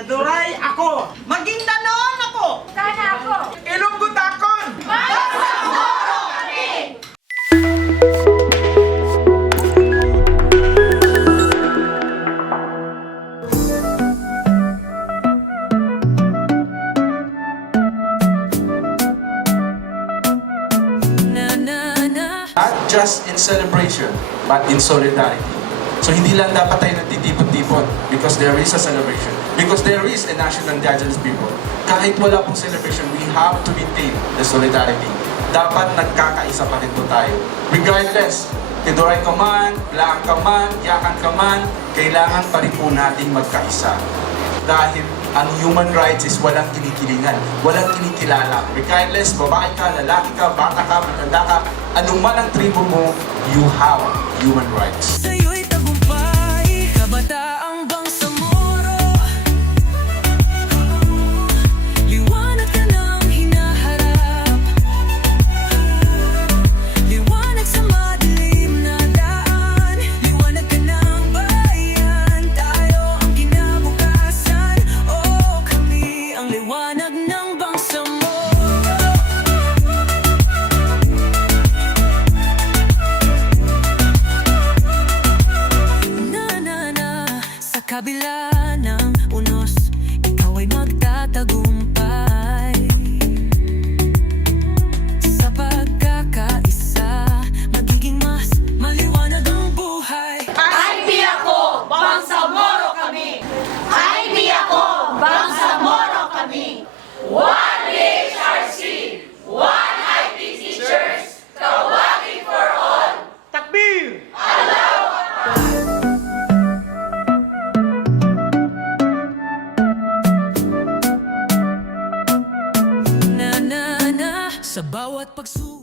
Taduray ako. Maguindanaon ako. Sana ako. Ilonggo takon. Bangsamoro kami! Not just in celebration, but in solidarity. So hindi lang dapat tayo nagtitipon-tipon because there is a celebration. Because there is a national Indigenous people. Kahit wala pong celebration, we have to maintain the solidarity. Dapat nagkakaisa pa rin po tayo. Regardless, Tiduray ka man, Laang ka man, Yakan ka man, kailangan pa rin po nating magkaisa. Dahil ang human rights is walang kinikilingan, walang kinikilala. Regardless, babae ka, lalaki ka, bata ka, matanda ka, anuman ang tribo mo, you have human rights. Sa'yo'y tagumpay, kabataang Bangsamoro. Liwanag ka ng hinaharap, liwanag sa madilim na daan, liwanag ka ng bayan, tayo ang kinabukasan. Oh, kami ang liwanag ng Bangsamoro. Sa kabila ng unos, ikaw ay magtatagumpay. Sa pagkakaisa, magiging mas maliwanag ang buhay. IP ako! Bangsamoro kami! IP ako! Bangsamoro kami! One HRC! One IP teachers! Kawaki for all! Takbir! Sa bawat pagsubok